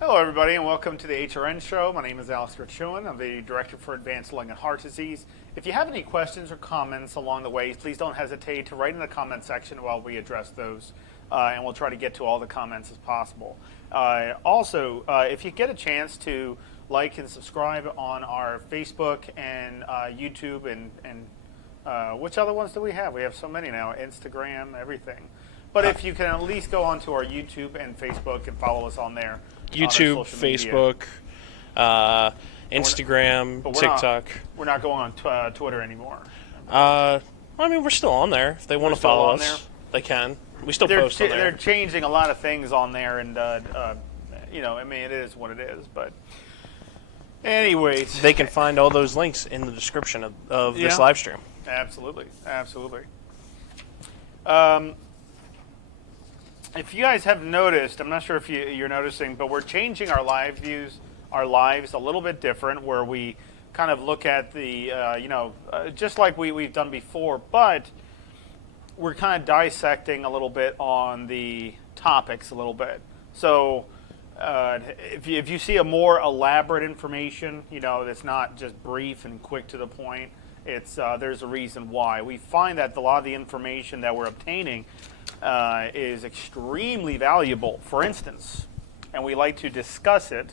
Hello, everybody, and welcome to the HRN show. My name is Alex Grichuhin. I'm the Director for Advanced Lung and Heart Disease. If you have any questions or comments along the way, please don't hesitate to write in the comment section while we address those, and we'll try to get to all the comments as possible. Also, if you get a chance to like and subscribe on our Facebook and YouTube and which other ones do we have? We have so many now, Instagram, everything. But if you can at least go onto our YouTube and Facebook and follow us on there. YouTube, Facebook, Instagram, TikTok. We're not going on Twitter anymore. I mean, we're still on there. If they want to follow us, they can. We still post on there. They're changing a lot of things on there, and you know, I mean, it is what it is. But anyways, they can find all those links in the description of this live stream. Absolutely, absolutely. If you guys have noticed, I'm not sure if you're noticing, but we're changing our lives a little bit different, where we kind of look at the, just like we've done before, but we're kind of dissecting a little bit on the topics a little bit. So if you see a more elaborate information, that's not just brief and quick to the point, there's a reason why. We find that a lot of the information that we're obtaining is extremely valuable, for instance, and we like to discuss it.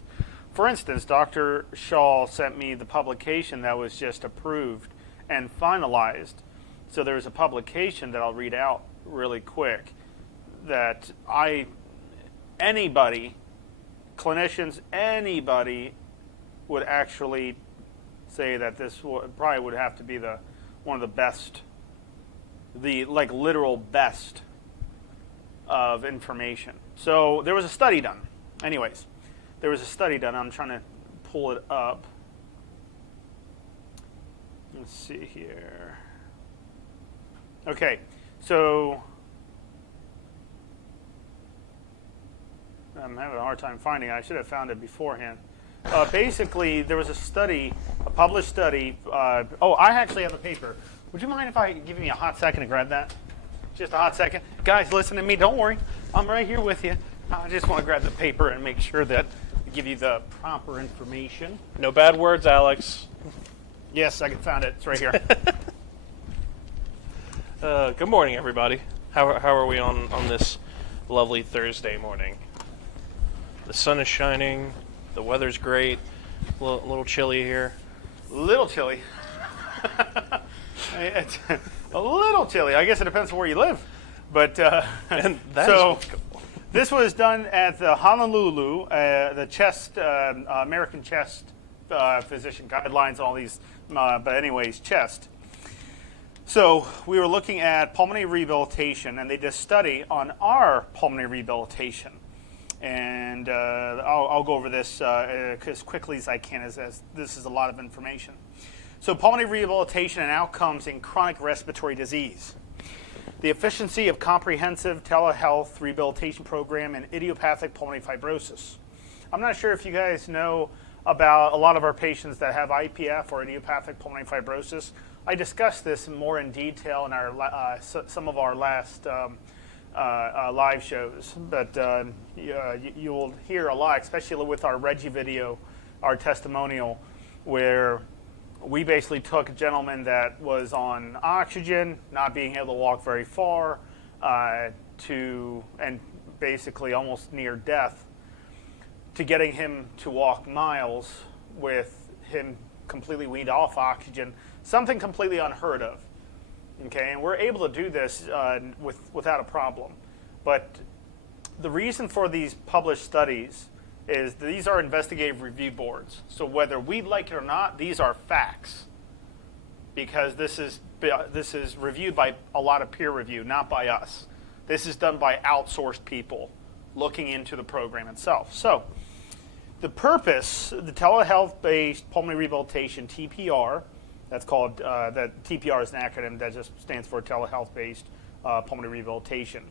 For instance, Dr. Shaw sent me the publication that was just approved and finalized. So there's a publication that I'll read out really quick that anybody, clinicians, anybody would actually say that this probably would have to be one of the best, the literal best of information. So there was a study done. Anyways, there was a study done. I'm trying to pull it up. Let's see here. Okay, so I'm having a hard time finding it. I should have found it beforehand. Basically, there was a published study. I actually have the paper. Would you mind if I give me a hot second to grab that? Just a hot second. Guys, listen to me. Don't worry. I'm right here with you. I just want to grab the paper and make sure that I give you the proper information. No bad words, Alex. Yes, I found it. It's right here. Good morning, everybody. How are we on this lovely Thursday morning? The sun is shining. The weather's great. A little chilly here. Little chilly. It's a little chilly. I guess it depends on where you live. But this was done at the Honolulu, the chest, American Chest Physician Guidelines, all these, but anyways, chest. So we were looking at pulmonary rehabilitation, and they did a study on our pulmonary rehabilitation. And I'll go over this as quickly as I can, as this is a lot of information. So pulmonary rehabilitation and outcomes in chronic respiratory disease. The efficiency of comprehensive telehealth rehabilitation program in idiopathic pulmonary fibrosis. I'm not sure if you guys know about a lot of our patients that have IPF or idiopathic pulmonary fibrosis. I discussed this more in detail in our some of our last live shows, but you will hear a lot, especially with our Reggie video, our testimonial, where we basically took a gentleman that was on oxygen, not being able to walk very far, and basically almost near death, to getting him to walk miles with him completely weaned off oxygen, something completely unheard of. Okay, and we're able to do this without a problem. But the reason for these published studies is these are investigative review boards. So whether we like it or not, these are facts, because this is reviewed by a lot of peer review, not by us. This is done by outsourced people looking into the program itself. So the purpose, the telehealth-based pulmonary rehabilitation, TPR, that's called, that TPR is an acronym that just stands for telehealth-based pulmonary rehabilitation.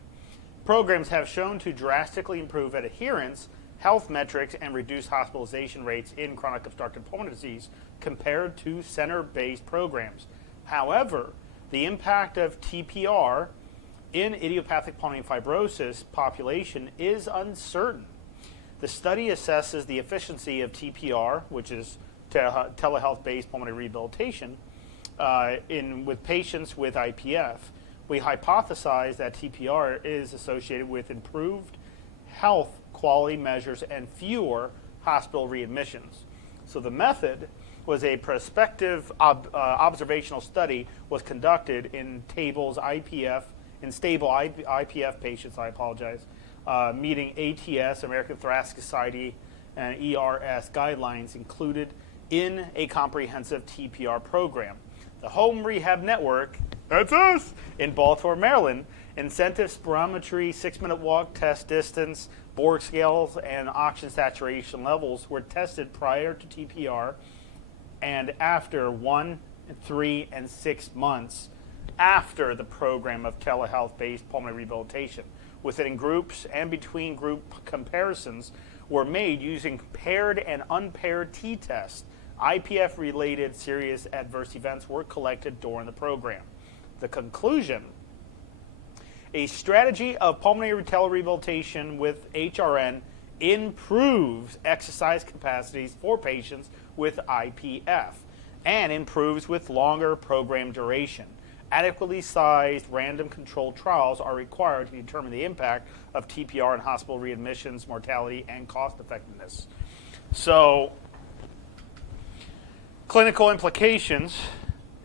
Programs have shown to drastically improve adherence, health metrics, and reduce hospitalization rates in chronic obstructive pulmonary disease compared to center-based programs. However, the impact of TPR in idiopathic pulmonary fibrosis population is uncertain. The study assesses the efficiency of TPR, which is telehealth-based pulmonary rehabilitation, with patients with IPF. We hypothesize that TPR is associated with improved health quality measures and fewer hospital readmissions. So the method was a prospective observational study was conducted in stable IPF patients, meeting ATS, American Thoracic Society, and ERS guidelines included in a comprehensive TPR program. The Home Rehab Network, that's us, in Baltimore, Maryland, incentive spirometry, 6-minute walk test distance, Borg scales, and oxygen saturation levels were tested prior to TPR and after 1, 3, and 6 months after the program of telehealth-based pulmonary rehabilitation. Within groups and between group comparisons were made using paired and unpaired t-tests. IPF-related serious adverse events were collected during the program. The conclusion: a strategy of pulmonary telerehabilitation with HRN improves exercise capacities for patients with IPF and improves with longer program duration. Adequately sized random controlled trials are required to determine the impact of TPR on hospital readmissions, mortality, and cost effectiveness. So, clinical implications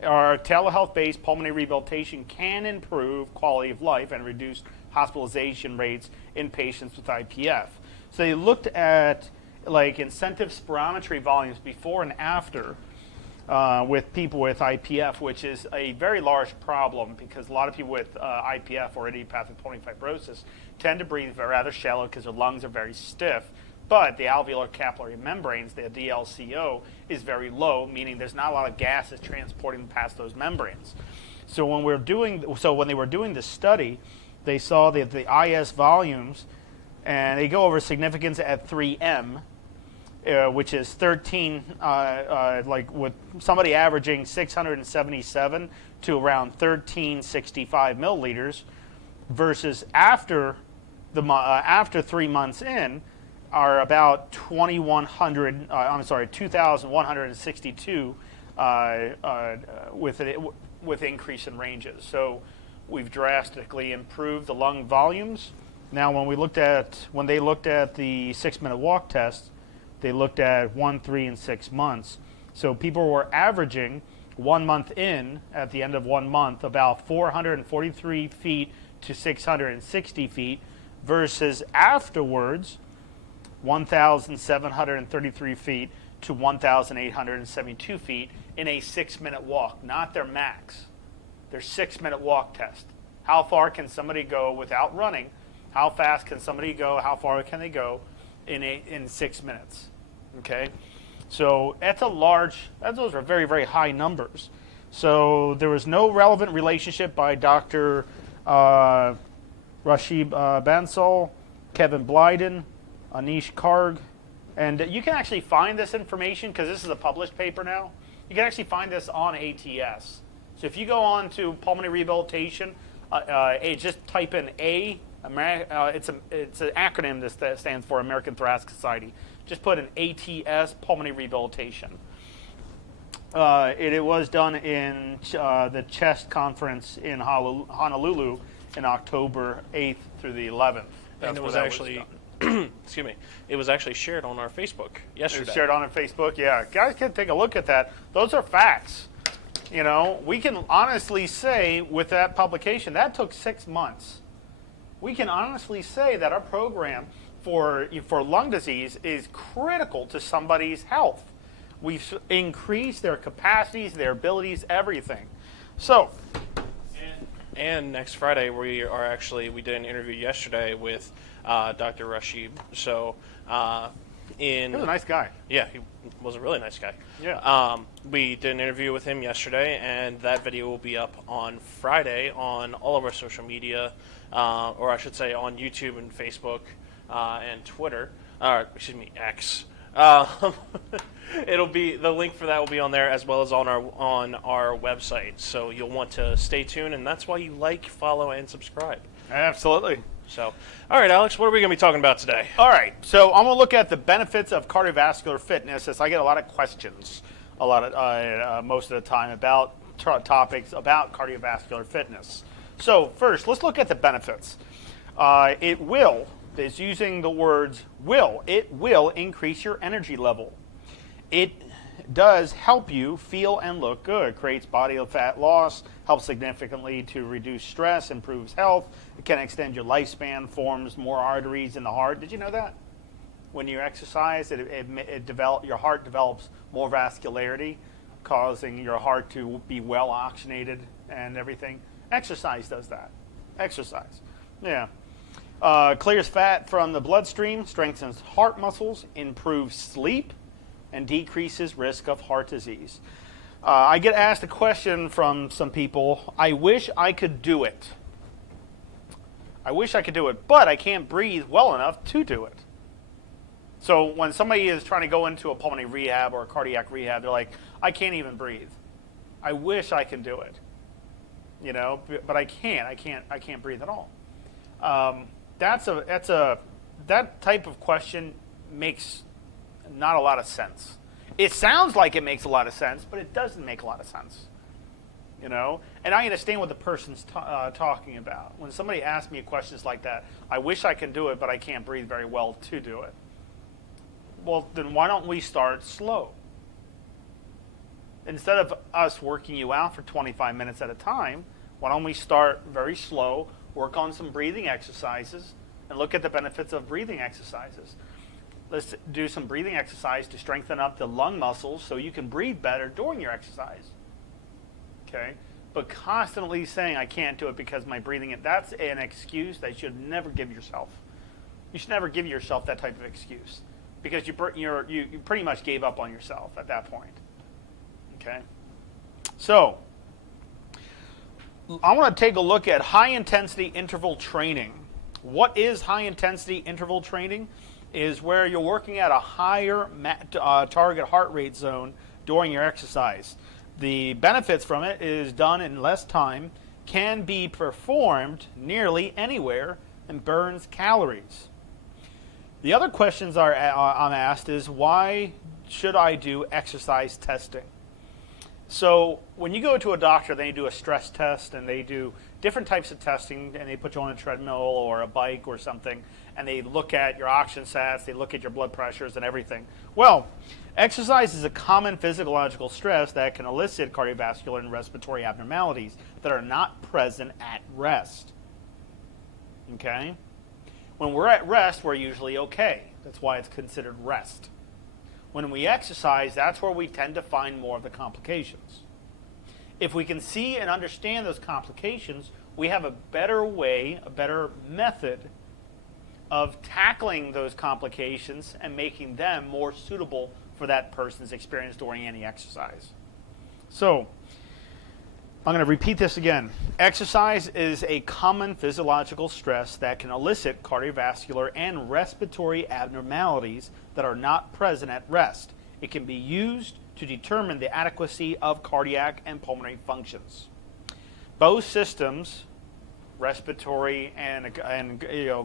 are telehealth-based pulmonary rehabilitation can improve quality of life and reduce hospitalization rates in patients with IPF. So they looked at like incentive spirometry volumes before and after with people with IPF, which is a very large problem because a lot of people with IPF or idiopathic pulmonary fibrosis tend to breathe rather shallow because their lungs are very stiff. But the alveolar capillary membranes, the DLCO, is very low, meaning there's not a lot of gases transporting past those membranes. So when they were doing the study, they saw that the IS volumes, and they go over significance at 3M, which is 13, like with somebody averaging 677 to around 1365 milliliters, versus after 3 months in, are about 2,162 with increase in ranges. So we've drastically improved the lung volumes. Now, when they looked at the 6-minute walk test, they looked at 1, 3, and 6 months. So people were averaging 1 month in, at the end of 1 month, about 443 feet to 660 feet, versus afterwards, 1,733 feet to 1,872 feet in a 6-minute walk, not their max. Their 6-minute walk test. How far can somebody go without running? How fast can somebody go? How far can they go in 6 minutes? Okay, so those are very, very high numbers. So there was no relevant relationship by Dr. Rashib Bansal, Kevin Blyden, Anish Karg, and you can actually find this information because this is a published paper now. You can actually find this on ATS. So if you go on to pulmonary rehabilitation, just type in it's an acronym that stands for American Thoracic Society. Just put in ATS, pulmonary rehabilitation. It was done in the CHEST conference in Honolulu in October 8th through the 11th. And it was actually, excuse me, it was actually shared on our Facebook yesterday. It was shared on our Facebook, yeah. Guys can take a look at that. Those are facts. You know, we can honestly say with that publication, that took 6 months. We can honestly say that our program for lung disease is critical to somebody's health. We've increased their capacities, their abilities, everything. So, and next Friday we did an interview yesterday with Dr. Rashib. So, he was a nice guy. Yeah, he was a really nice guy. Yeah. We did an interview with him yesterday, and that video will be up on Friday on all of our social media, or I should say on YouTube and Facebook and Twitter. X. It'll be, the link for that will be on there as well as on our website. So you'll want to stay tuned, and that's why you like, follow, and subscribe. Absolutely. So, all right, Alex, what are we going to be talking about today? All right, so I'm going to look at the benefits of cardiovascular fitness, as I get a lot of questions, most of the time about topics about cardiovascular fitness. So first, let's look at the benefits. It will is using the words will. It will increase your energy level. It does help you feel and look good, creates body fat loss, helps significantly to reduce stress, improves health, it can extend your lifespan, forms more arteries in the heart. Did you know that? When you exercise, your heart develops more vascularity, causing your heart to be well oxygenated and everything. Exercise does that. Exercise. Yeah. Clears fat from the bloodstream, strengthens heart muscles, improves sleep, and decreases risk of heart disease. I get asked a question from some people, I wish I could do it. I wish I could do it, but I can't breathe well enough to do it. So when somebody is trying to go into a pulmonary rehab or a cardiac rehab, they're like, I can't even breathe. I wish I could do it. You know, but I can't. I can't breathe at all. That type of question makes not a lot of sense. It sounds like it makes a lot of sense, but it doesn't make a lot of sense. You know, and I understand what the person's talking about. When somebody asks me questions like that, I wish I could do it, but I can't breathe very well to do it. Well, then why don't we start slow? Instead of us working you out for 25 minutes at a time, why don't we start very slow, work on some breathing exercises, and look at the benefits of breathing exercises. Let's do some breathing exercise to strengthen up the lung muscles so you can breathe better during your exercise. Okay? But constantly saying, I can't do it because my breathing, that's an excuse that you should never give yourself. You should never give yourself that type of excuse because you pretty much gave up on yourself at that point. Okay? So, I want to take a look at high-intensity interval training. What is high-intensity interval training? Is where you're working at a higher target heart rate zone during your exercise. The benefits from it is done in less time, can be performed nearly anywhere, and burns calories. The other questions I'm asked is, why should I do exercise testing? So when you go to a doctor, they do a stress test, and they do different types of testing, and they put you on a treadmill or a bike or something, and they look at your oxygen sats, they look at your blood pressures and everything. Well, exercise is a common physiological stress that can elicit cardiovascular and respiratory abnormalities that are not present at rest. Okay? When we're at rest, we're usually okay. That's why it's considered rest. When we exercise, that's where we tend to find more of the complications. If we can see and understand those complications, we have a better way, a better method of tackling those complications and making them more suitable for that person's experience during any exercise. So, I'm going to repeat this again. Exercise is a common physiological stress that can elicit cardiovascular and respiratory abnormalities that are not present at rest. It can be used to determine the adequacy of cardiac and pulmonary functions. Both systems, respiratory and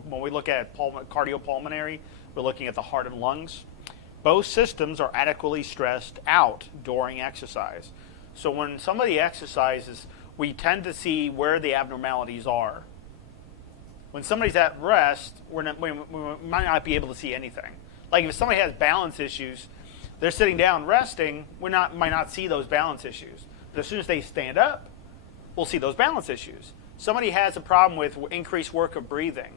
when we look at cardiopulmonary, we're looking at the heart and lungs. Both systems are adequately stressed out during exercise. So when somebody exercises, we tend to see where the abnormalities are. When somebody's at rest, we might not be able to see anything. Like if somebody has balance issues, they're sitting down resting, might not see those balance issues. But as soon as they stand up, we'll see those balance issues. Somebody has a problem with increased work of breathing.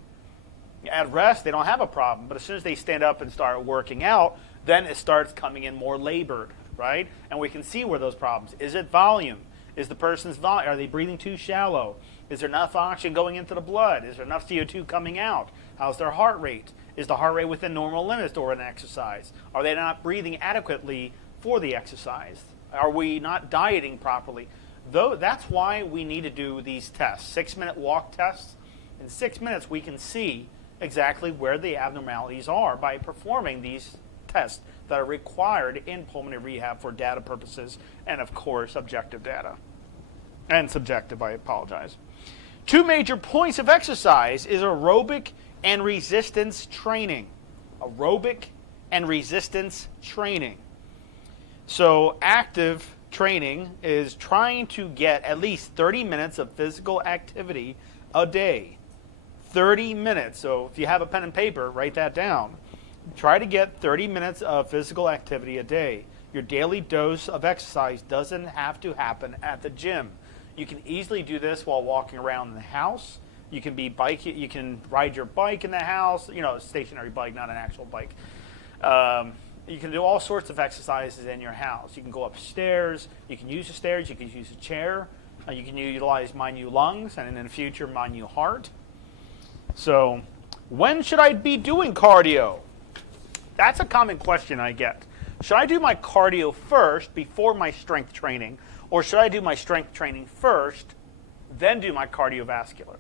At rest, they don't have a problem, but as soon as they stand up and start working out, then it starts coming in more labored, right? And we can see where those problems. Is it volume? Is the person's volume? Are they breathing too shallow? Is there enough oxygen going into the blood? Is there enough CO2 coming out? How's their heart rate? Is the heart rate within normal limits during an exercise? Are they not breathing adequately for the exercise? Are we not dieting properly? That's why we need to do these tests. 6-minute walk tests. In 6 minutes, we can see exactly where the abnormalities are by performing these tests that are required in pulmonary rehab for data purposes and, of course, objective data. And subjective, I apologize. Two major points of exercise is aerobic and resistance training. Aerobic and resistance training. So active training is trying to get at least 30 minutes of physical activity a day. 30 minutes. So if you have a pen and paper, write that down. Try to get 30 minutes of physical activity a day. Your daily dose of exercise doesn't have to happen at the gym. You can easily do this while walking around the house. You can ride your bike in the house, a stationary bike, not an actual bike. You can do all sorts of exercises in your house. You can go upstairs, you can use the stairs, you can use a chair, you can utilize my new lungs, and in the future, my new heart. So, when should I be doing cardio? That's a common question I get. Should I do my cardio first before my strength training, or should I do my strength training first, then do my cardiovascular?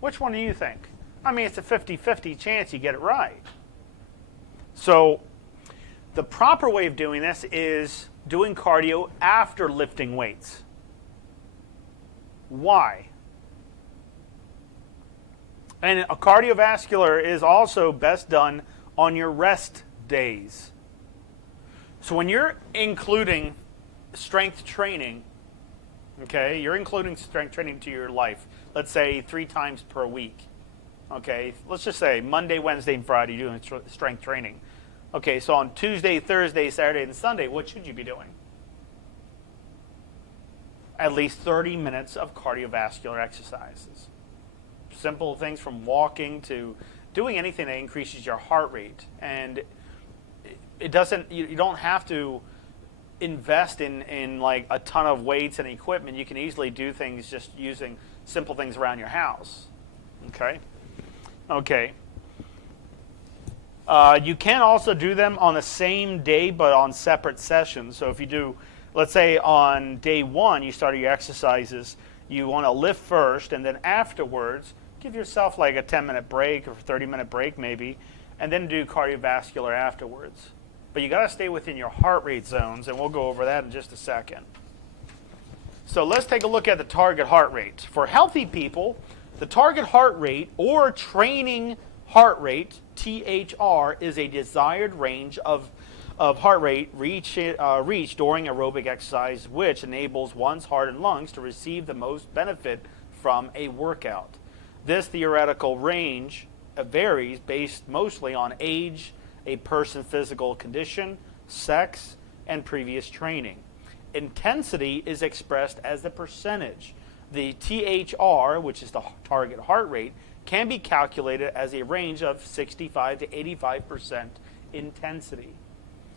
Which one do you think? I mean, it's a 50-50 chance you get it right. So the proper way of doing this is doing cardio after lifting weights. Why? And a cardiovascular is also best done on your rest days. So when you're including strength training, okay, you're including strength training to your life, let's say 3 times per week. Okay, let's just say Monday, Wednesday, and Friday you're doing strength training. Okay, so on Tuesday, Thursday, Saturday, and Sunday, what should you be doing? At least 30 minutes of cardiovascular exercises. Simple things from walking to doing anything that increases your heart rate. And it doesn't, you don't have to invest in like a ton of weights and equipment. You can easily do things just using simple things around your house. Okay? Okay. You can also do them on the same day, but on separate sessions. So if you do, let's say on day 1, you started your exercises, you want to lift first, and then afterwards, give yourself like a 10-minute break or 30-minute break maybe, and then do cardiovascular afterwards. But you got to stay within your heart rate zones, and we'll go over that in just a second. So let's take a look at the target heart rate. For healthy people, the target heart rate or training heart rate, THR, is a desired range of heart rate reached during aerobic exercise, which enables one's heart and lungs to receive the most benefit from a workout. This theoretical range varies based mostly on age, a person's physical condition, sex, and previous training. Intensity is expressed as the percentage. The THR, which is the target heart rate, can be calculated as a range of 65 to 85% intensity.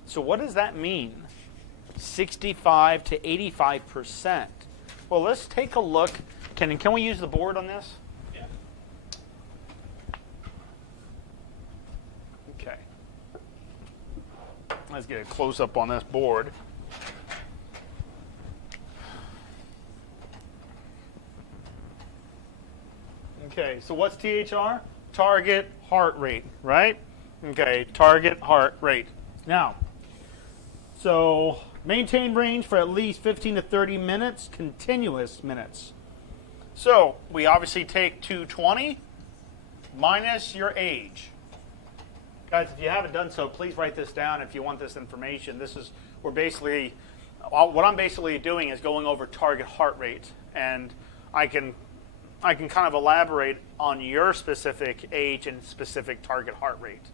So what does that mean? 65 to 85%. Well, let's take a look. Can we use the board on this? Yeah. Okay. Let's get a close-up on this board. Okay, so what's THR? Target heart rate, right? Okay, target heart rate. Now, so maintain range for at least 15 to 30 minutes, continuous minutes. So we obviously take 220 minus your age. Guys, if you haven't done so, please write this down if you want this information. What I'm basically doing is going over target heart rate, and I can kind of elaborate on your specific age and specific target heart rate.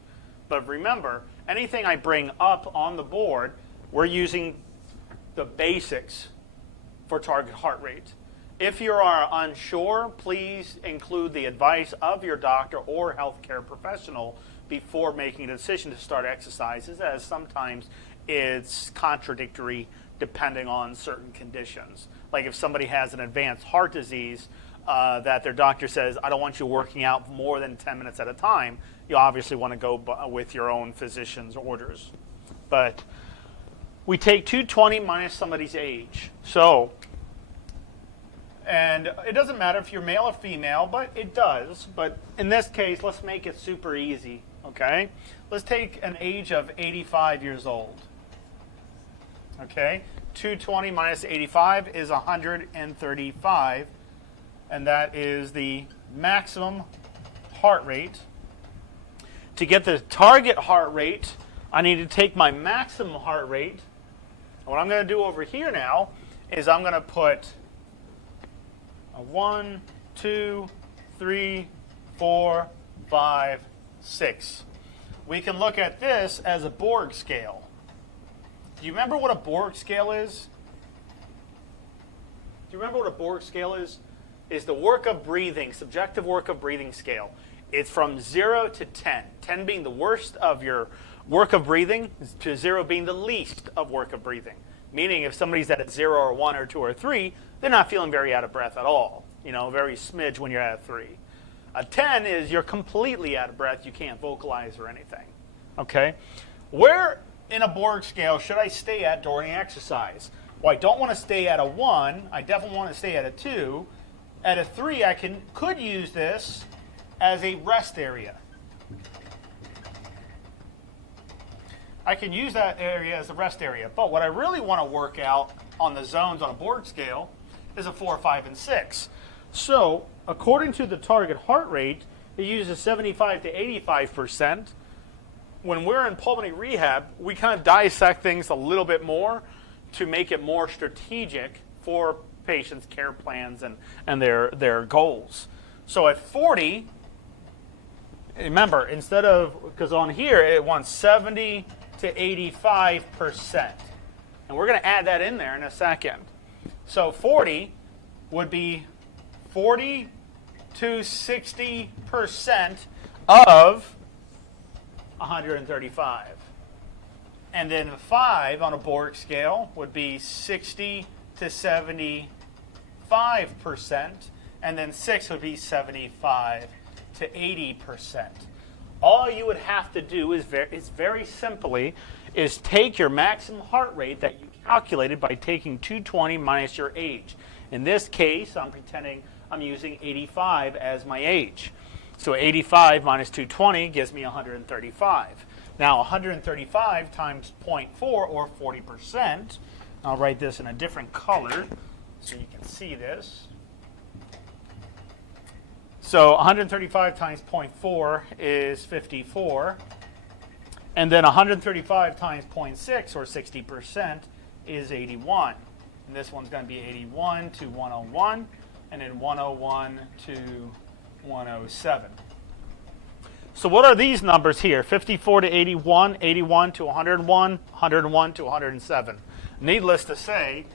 But remember, anything I bring up on the board, we're using the basics for target heart rate. If you are unsure, please include the advice of your doctor or healthcare professional before making a decision to start exercises, as sometimes it's contradictory depending on certain conditions. Like if somebody has an advanced heart disease, that their doctor says, I don't want you working out more than 10 minutes at a time, you obviously want to go with your own physician's orders. But we take 220 minus somebody's age. So, and it doesn't matter if you're male or female, but it does. But in this case, let's make it super easy, okay? Let's take an age of 85 years old. Okay? 220 minus 85 is 135. and that is the maximum heart rate. To get the target heart rate, I need to take my maximum heart rate. And what I'm going to do over here now is I'm going to put a 1, 2, 3, 4, 5, 6. We can look at this as a Borg scale. Do you remember what a Borg scale is? Do you remember what a Borg scale is? It's the work of breathing, subjective work of breathing scale. It's from 0 to 10. 10 being the worst of your work of breathing, to 0 being the least of work of breathing. Meaning if somebody's at a 0 or 1 or 2 or 3, they're not feeling very out of breath at all. You know, very smidge when you're at a 3. A 10 is you're completely out of breath. You can't vocalize or anything. Okay? Where in a Borg scale should I stay at during exercise? Well, I don't want to stay at a 1. I definitely want to stay at a 2. At a 3, I could use this as a rest area. I can use that area as a rest area. But what I really want to work out on the zones on a Borg scale is a 4, 5, and 6. So, according to the target heart rate, it uses 75 to 85%. When we're in pulmonary rehab, we kind of dissect things a little bit more to make it more strategic for patients' care plans and their goals. So at 40, remember, instead of, because on here it wants 70 to 85%. And we're going to add that in there in a second. So 40 would be 40 to 60% of 135. And then 5 on a Borg scale would be 60 to 75%. And then 6 would be 75 to 80%. All you would have to do is very simply is take your maximum heart rate that you calculated by taking 220 minus your age. In this case, I'm pretending I'm using 85 as my age. So 85 minus 220 gives me 135. Now 135 times 0.4 or 40%, I'll write this in a different color so you can see this. So 135 times 0.4 is 54. And then 135 times 0.6 or 60% is 81. And this one's going to be 81 to 101, and then 101 to 107. So what are these numbers here? 54 to 81, 81 to 101, 101 to 107. Needless to say,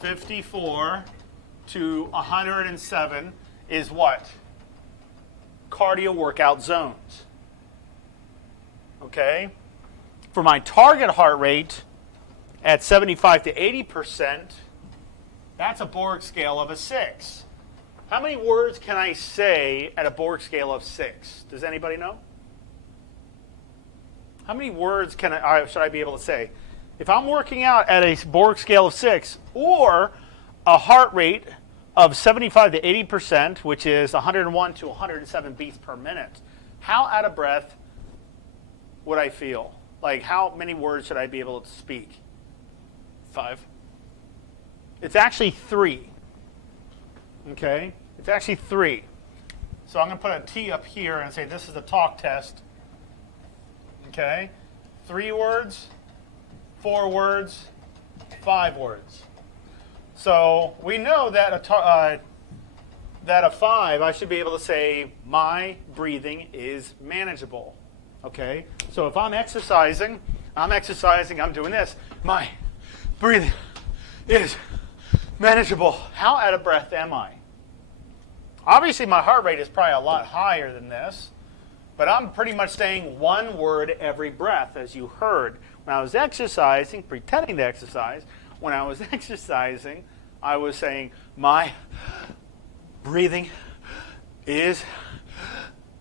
54 to 107 is what? Cardio workout zones. Okay? For my target heart rate at 75 to 80%, that's a Borg scale of a 6. How many words can I say at a Borg scale of 6? Does anybody know? How many words should I be able to say? If I'm working out at a Borg scale of 6 or a heart rate of 75 to 80%, which is 101 to 107 beats per minute, how out of breath would I feel? Like, how many words should I be able to speak? 5. It's actually 3. Okay? It's actually 3. So I'm going to put a T up here and say this is a talk test. Okay? 3 words, 4 words, 5 words. So we know that a 5, I should be able to say my breathing is manageable. Okay? So if I'm exercising, I'm doing this. My breathing is manageable. How out of breath am I? Obviously, my heart rate is probably a lot higher than this, but I'm pretty much saying one word every breath, as you heard. When I was exercising, pretending to exercise, when I was exercising, I was saying, my breathing is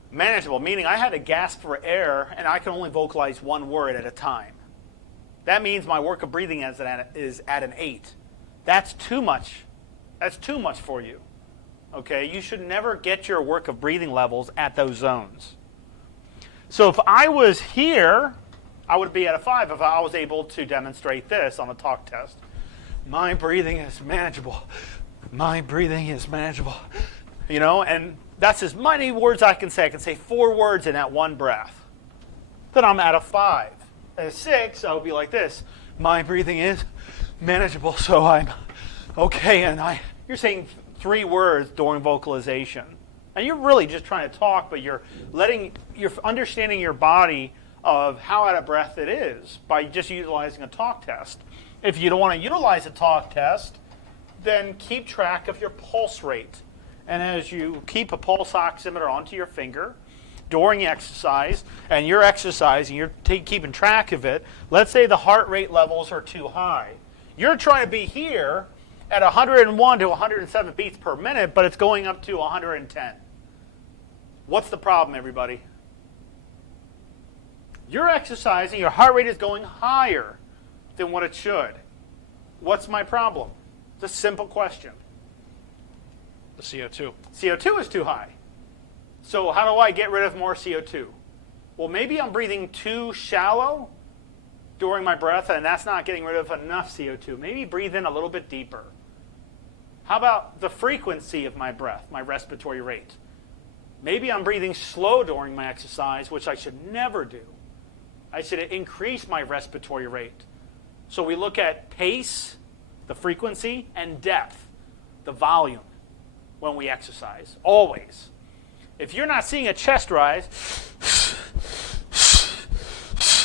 manageable, meaning I had to gasp for air, and I can only vocalize one word at a time. That means my work of breathing is at an 8. That's too much. That's too much for you. Okay? You should never get your work of breathing levels at those zones. So if I was here, I would be at a 5 if I was able to demonstrate this on a talk test. My breathing is manageable. My breathing is manageable. You know, and that's as many words I can say. I can say 4 words in that one breath. Then I'm at a 5. At a 6, I'll be like this. My breathing is manageable, so I'm okay. And you're saying 3 words during vocalization. And you're really just trying to talk, but you're understanding your body of how out of breath it is by just utilizing a talk test. If you don't want to utilize a talk test, then keep track of your pulse rate. And as you keep a pulse oximeter onto your finger during exercise, and you're exercising, you're keeping track of it, let's say the heart rate levels are too high. You're trying to be here at 101 to 107 beats per minute, but it's going up to 110. What's the problem, everybody? You're exercising, your heart rate is going higher than what it should. What's my problem? It's a simple question. The CO2. CO2 is too high. So how do I get rid of more CO2? Well, maybe I'm breathing too shallow during my breath, and that's not getting rid of enough CO2. Maybe breathe in a little bit deeper. How about the frequency of my breath, my respiratory rate? Maybe I'm breathing slow during my exercise, which I should never do. I should increase my respiratory rate. So we look at pace, the frequency, and depth, the volume, when we exercise, always. If you're not seeing a chest rise,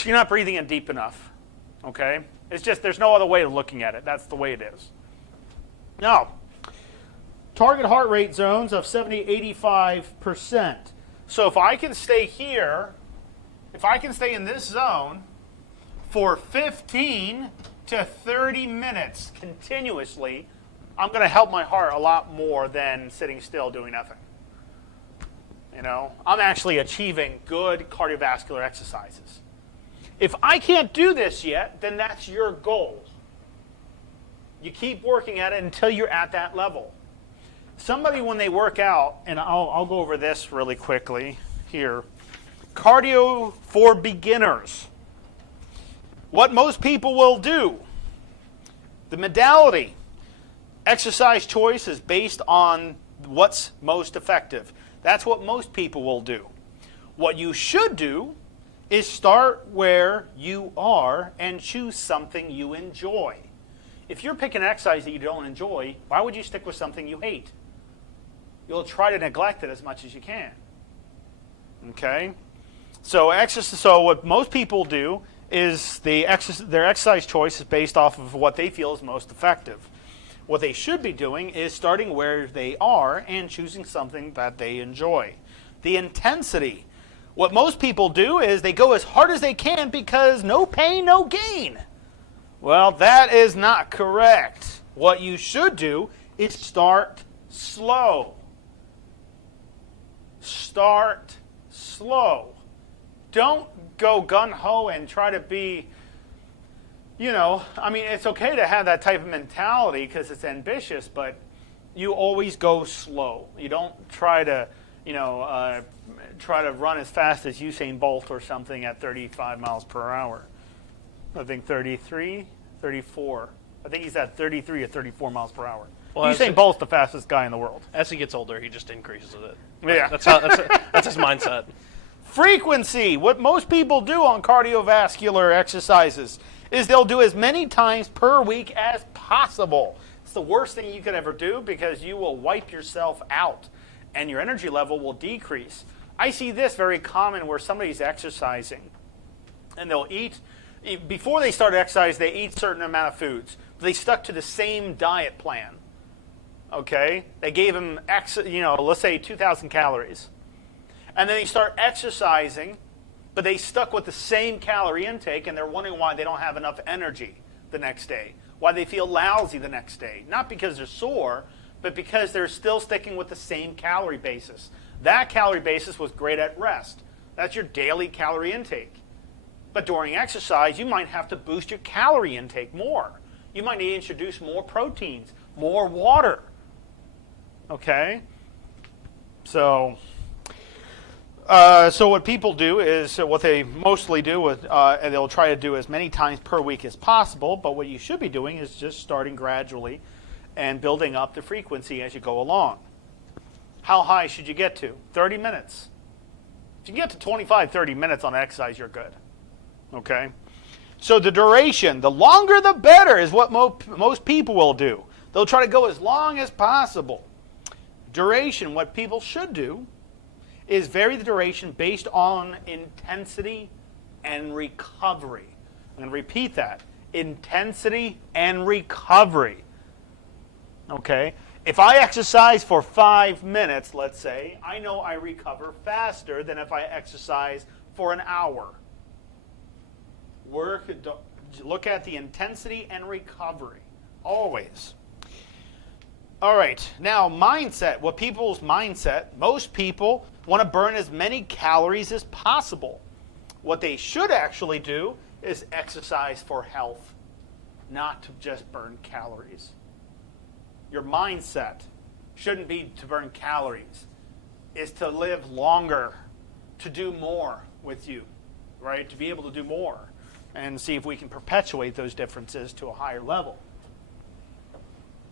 you're not breathing in deep enough, okay? It's just, there's no other way of looking at it. That's the way it is. Now, target heart rate zones of 70-85%. So if I can stay here, if I can stay in this zone for 15 to 30 minutes continuously, I'm going to help my heart a lot more than sitting still doing nothing. You know, I'm actually achieving good cardiovascular exercises. If I can't do this yet, then that's your goal. You keep working at it until you're at that level. Somebody, when they work out, and I'll go over this really quickly here. Cardio for beginners. What most people will do. The modality. Exercise choice is based on what's most effective. That's what most people will do. What you should do is start where you are and choose something you enjoy. If you're picking an exercise that you don't enjoy, why would you stick with something you hate? You'll try to neglect it as much as you can. Okay? So what most people do is their exercise choice is based off of what they feel is most effective. What they should be doing is starting where they are and choosing something that they enjoy. The intensity. What most people do is they go as hard as they can because no pain, no gain. Well, that is not correct. What you should do is start slow. Start slow. Don't go gung-ho and try to be, you know, I mean, it's okay to have that type of mentality because it's ambitious, but you always go slow. You don't try to, try to run as fast as Usain Bolt or something at 35 miles per hour. I think 33, 34. I think he's at 33 or 34 miles per hour. Well, Usain Bolt's the fastest guy in the world. As he gets older, he just increases it. Yeah. That's his mindset. Frequency. What most people do on cardiovascular exercises is they'll do as many times per week as possible. It's the worst thing you could ever do because you will wipe yourself out and your energy level will decrease. I see this very common where somebody's exercising and they'll eat, before they start exercise, they eat a certain amount of foods. They stuck to the same diet plan. Okay? They gave them, let's say 2,000 calories. And then they start exercising, but they stuck with the same calorie intake, and they're wondering why they don't have enough energy the next day, why they feel lousy the next day. Not because they're sore, but because they're still sticking with the same calorie basis. That calorie basis was great at rest. That's your daily calorie intake. But during exercise, you might have to boost your calorie intake more. You might need to introduce more proteins, more water. Okay? So what people do is, what they mostly do, and they'll try to do as many times per week as possible, but what you should be doing is just starting gradually and building up the frequency as you go along. How high should you get to? 30 minutes. If you get to 25, 30 minutes on exercise, you're good. Okay? So the duration, the longer the better is what most people will do. They'll try to go as long as possible. Duration, what people should do is vary the duration based on intensity and recovery. I'm going to repeat that. Intensity and recovery. Okay? If I exercise for 5 minutes, let's say, I know I recover faster than if I exercise for an hour. Look at the intensity and recovery. Always. All right. Now, mindset. What people's mindset, most people want to burn as many calories as possible. What they should actually do is exercise for health, not to just burn calories. Your mindset shouldn't be to burn calories. It's to live longer, to do more with you, right? To be able to do more and see if we can perpetuate those differences to a higher level.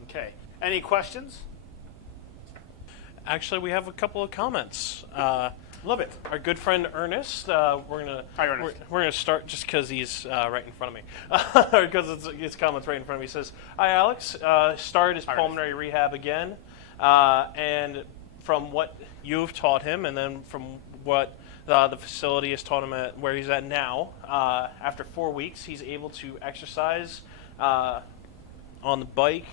Okay. Any questions? Actually, we have a couple of comments. Love it. Our good friend Ernest, Hi, Ernest. We're gonna start just because he's right in front of me, because his comments right in front of me. He says, "Hi, Alex. Started his pulmonary rehab again, and from what you've taught him, and then from what the facility has taught him at where he's at now, after 4 weeks, he's able to exercise on the bike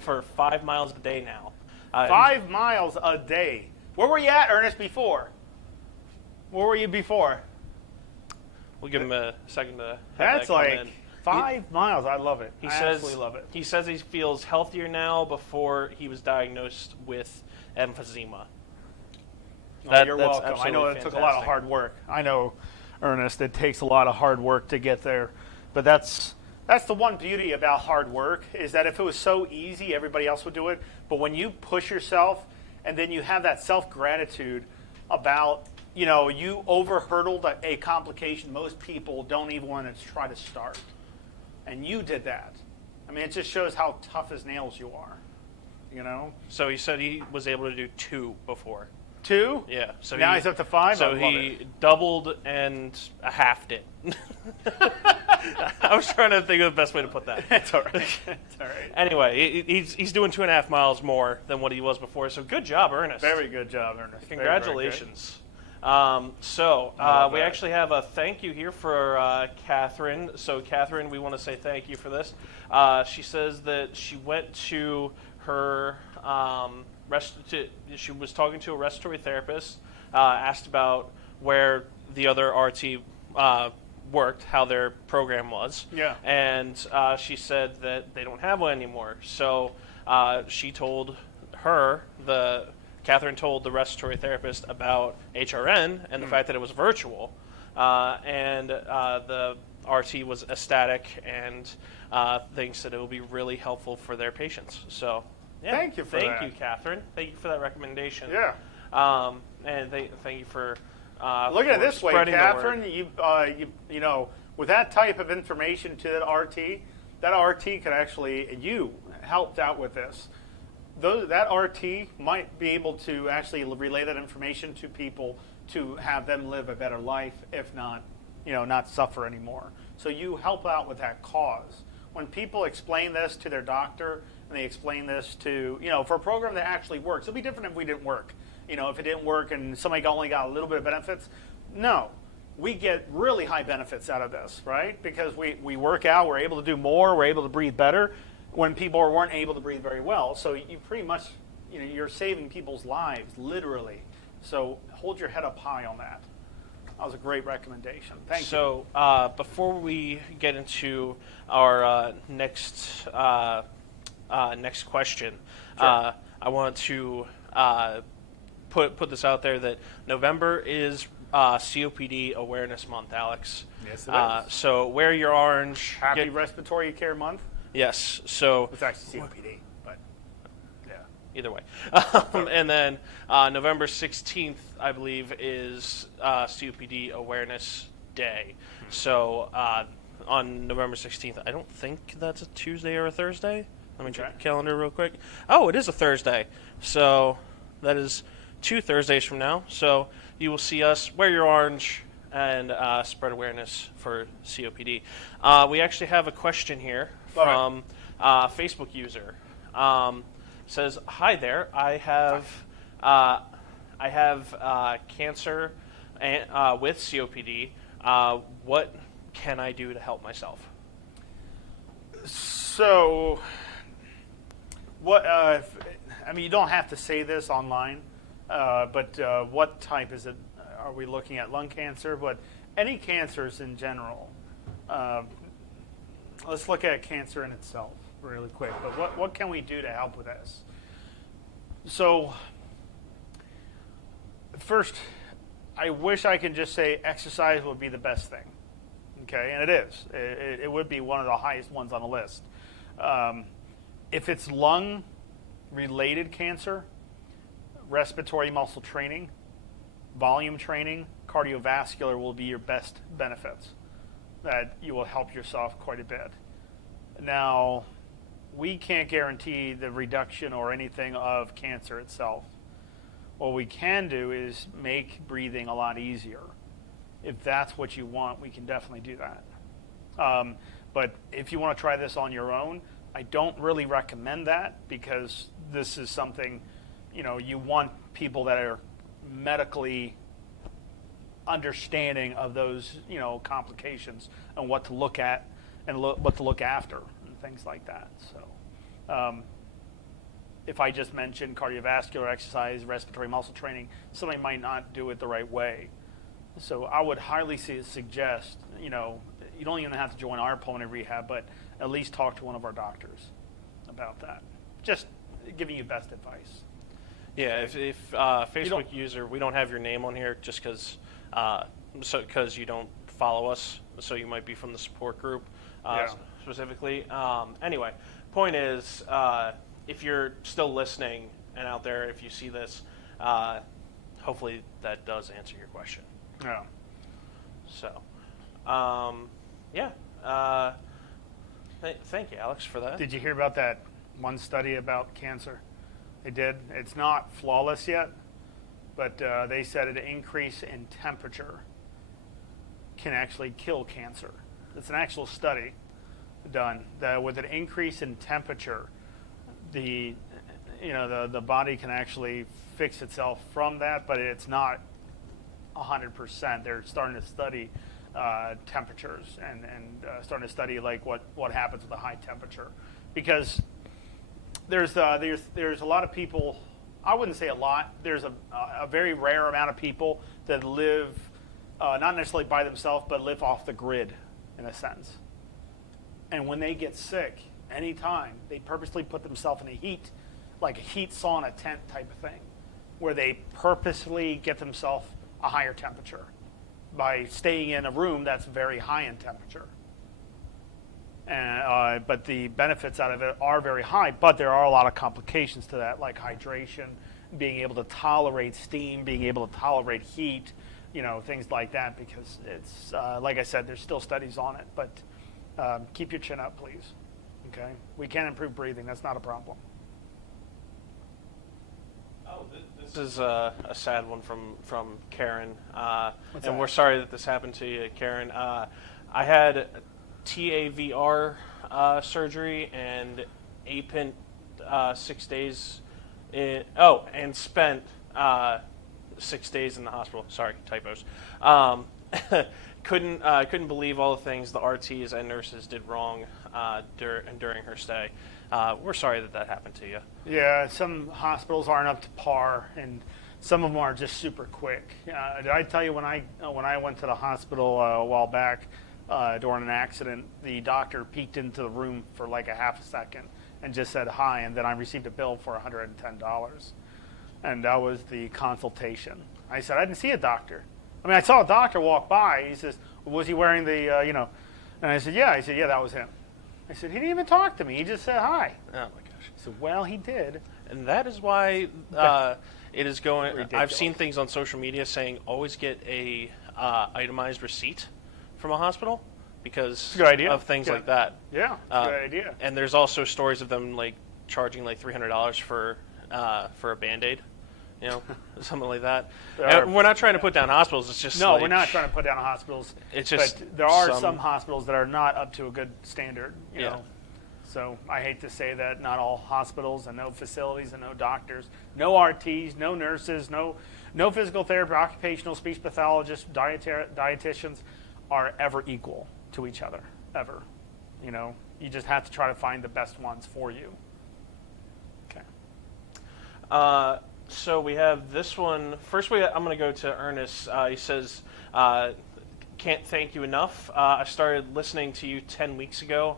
for 5 miles a day now. 5 miles a day. Where were you at, Ernest, before? Where were you before? We'll give him a second to have That's that come like in. 5 miles. I love it. I absolutely love it. He says he feels healthier now before he was diagnosed with emphysema. You're welcome. I know it took a lot of hard work. I know, Ernest, it takes a lot of hard work to get there. But that's the one beauty about hard work, is that if it was so easy, everybody else would do it. But when you push yourself and then you have that self-gratitude about, you over-hurdled a complication most people don't even want to try to start. And you did that. I mean, it just shows how tough as nails you are, So he said he was able to do 2 before. 2? Yeah. So now he's up to 5? So he doubled and a halved it. I was trying to think of the best way to put that. It's all right. It's all right. Anyway, he's doing 2.5 miles more than what he was before. So good job, Ernest. Very good job, Ernest. Congratulations. We actually have a thank you here for Catherine. So Catherine, we want to say thank you for this. She says that she went to her she was talking to a respiratory therapist, asked about where the other RT worked, how their program was. Yeah. And she said that they don't have one anymore. So she told Catherine told the respiratory therapist about HRN and the fact that it was virtual. And the RT was ecstatic and thinks that it will be really helpful for their patients. So, yeah. Thank you for that. Thank you, Catherine. Thank you for that recommendation. Yeah. And thank you for look at it this way, Catherine. With that type of information to that RT could actually, you helped out with this. That RT might be able to actually relay that information to people to have them live a better life, if not, not suffer anymore. So you help out with that cause. When people explain this to their doctor, and they explain this to, for a program that actually works, it'll be different if we didn't work. If it didn't work and somebody only got a little bit of benefits. No, we get really high benefits out of this, right? Because we work out, we're able to do more, we're able to breathe better when people weren't able to breathe very well. So you pretty much, you're saving people's lives, literally. So hold your head up high on that. That was a great recommendation. Thank you. So before we get into our next question, Sure. I want to put this out there that November is COPD Awareness Month, Alex. Yes, it is. So wear your orange. Happy Respiratory Care Month. Yes. So It's actually COPD, but yeah. either way. And then November 16th, I believe, is COPD Awareness Day. So on November 16th, I don't think that's a Tuesday or a Thursday. Let me check the calendar real quick. Oh, it is a Thursday. So That is 2 Thursdays from now. So you will see us wear your orange and spread awareness for COPD. We actually have a question here from a Facebook user. Says, "Hi there. I have cancer with COPD. What can I do to help myself?" So, what? I mean, you don't have to say this online, but what type is it? Are we looking at lung cancer? But any cancers in general. Let's look at cancer in itself really quick. But what can we do to help with this? So, first, I wish I could just say exercise would be the best thing. Okay, and it is. It would be one of the highest ones on the list. If it's lung-related cancer, respiratory muscle training, volume training, cardiovascular will be your best benefits. That you will help yourself quite a bit. Now, we can't guarantee the reduction or anything of cancer itself. What we can do is make breathing a lot easier. If that's what you want, we can definitely do that. But if you want to try this on your own, I don't really recommend that, because this is something, you want people that are medically understanding of those, complications and what to look at and what to look after and things like that. So if I just mentioned cardiovascular exercise, respiratory muscle training, somebody might not do it the right way. So I would highly suggest, you don't even have to join our pulmonary rehab, but at least talk to one of our doctors about that. Just giving you best advice. Yeah, if Facebook user, we don't have your name on here just because you don't follow us, so you might be from the support group specifically. Anyway, point is, if you're still listening and out there, if you see this, hopefully that does answer your question. Yeah. So, thank you, Alex, for that. Did you hear about that one study about cancer? They did. It's not flawless yet, but they said an increase in temperature can actually kill cancer. It's an actual study done that with an increase in temperature, the body can actually fix itself from that, but it's not 100%. They're starting to study temperatures and starting to study like what happens with a high temperature, because there's a lot of people. I wouldn't say a lot. There's a very rare amount of people that live not necessarily by themselves, but live off the grid in a sense. And when they get sick, anytime, they purposely put themselves in a heat sauna tent type of thing, where they purposely get themselves a higher temperature by staying in a room that's very high in temperature. And, but the benefits out of it are very high, but there are a lot of complications to that, like hydration, being able to tolerate steam, being able to tolerate heat, things like that, because it's, like I said, there's still studies on it, but keep your chin up, please. Okay? We can improve breathing. That's not a problem. This is a sad one from Karen, and we're that? sorry that this happened to you, Karen. I had TAVR surgery and APINT 6 days and spent 6 days in the hospital. Sorry, typos. Couldn't believe all the things the RTs and nurses did wrong during her stay. We're sorry that happened to you. Yeah, some hospitals aren't up to par, and some of them are just super quick. Did I tell you when I went to the hospital a while back during an accident, the doctor peeked into the room for like a half a second and just said hi, and then I received a bill for $110, and that was the consultation. I said, I didn't see a doctor. I mean, I saw a doctor walk by. He says, was he wearing the, And I said, yeah. He said, yeah, that was him. I said, he didn't even talk to me. He just said hi. Oh, my gosh. He said, well, he did. And that is why it is going. Ridiculous. I've seen things on social media saying always get a itemized receipt from a hospital because good idea. of things like that. Yeah, good idea. And there's also stories of them like charging like $300 for a Band-Aid, something like that. There And we're not trying to put down hospitals. It's just no, we're not trying to put down hospitals. It's just but there are some hospitals that are not up to a good standard. You know. So I hate to say that not all hospitals and no facilities and no doctors, no RTs, no nurses, no physical therapy, occupational speech pathologists, dietitians are ever equal to each other, ever. You just have to try to find the best ones for you. Okay. So we have this one. First, I'm going to go to Ernest. He says, can't thank you enough. I started listening to you 10 weeks ago.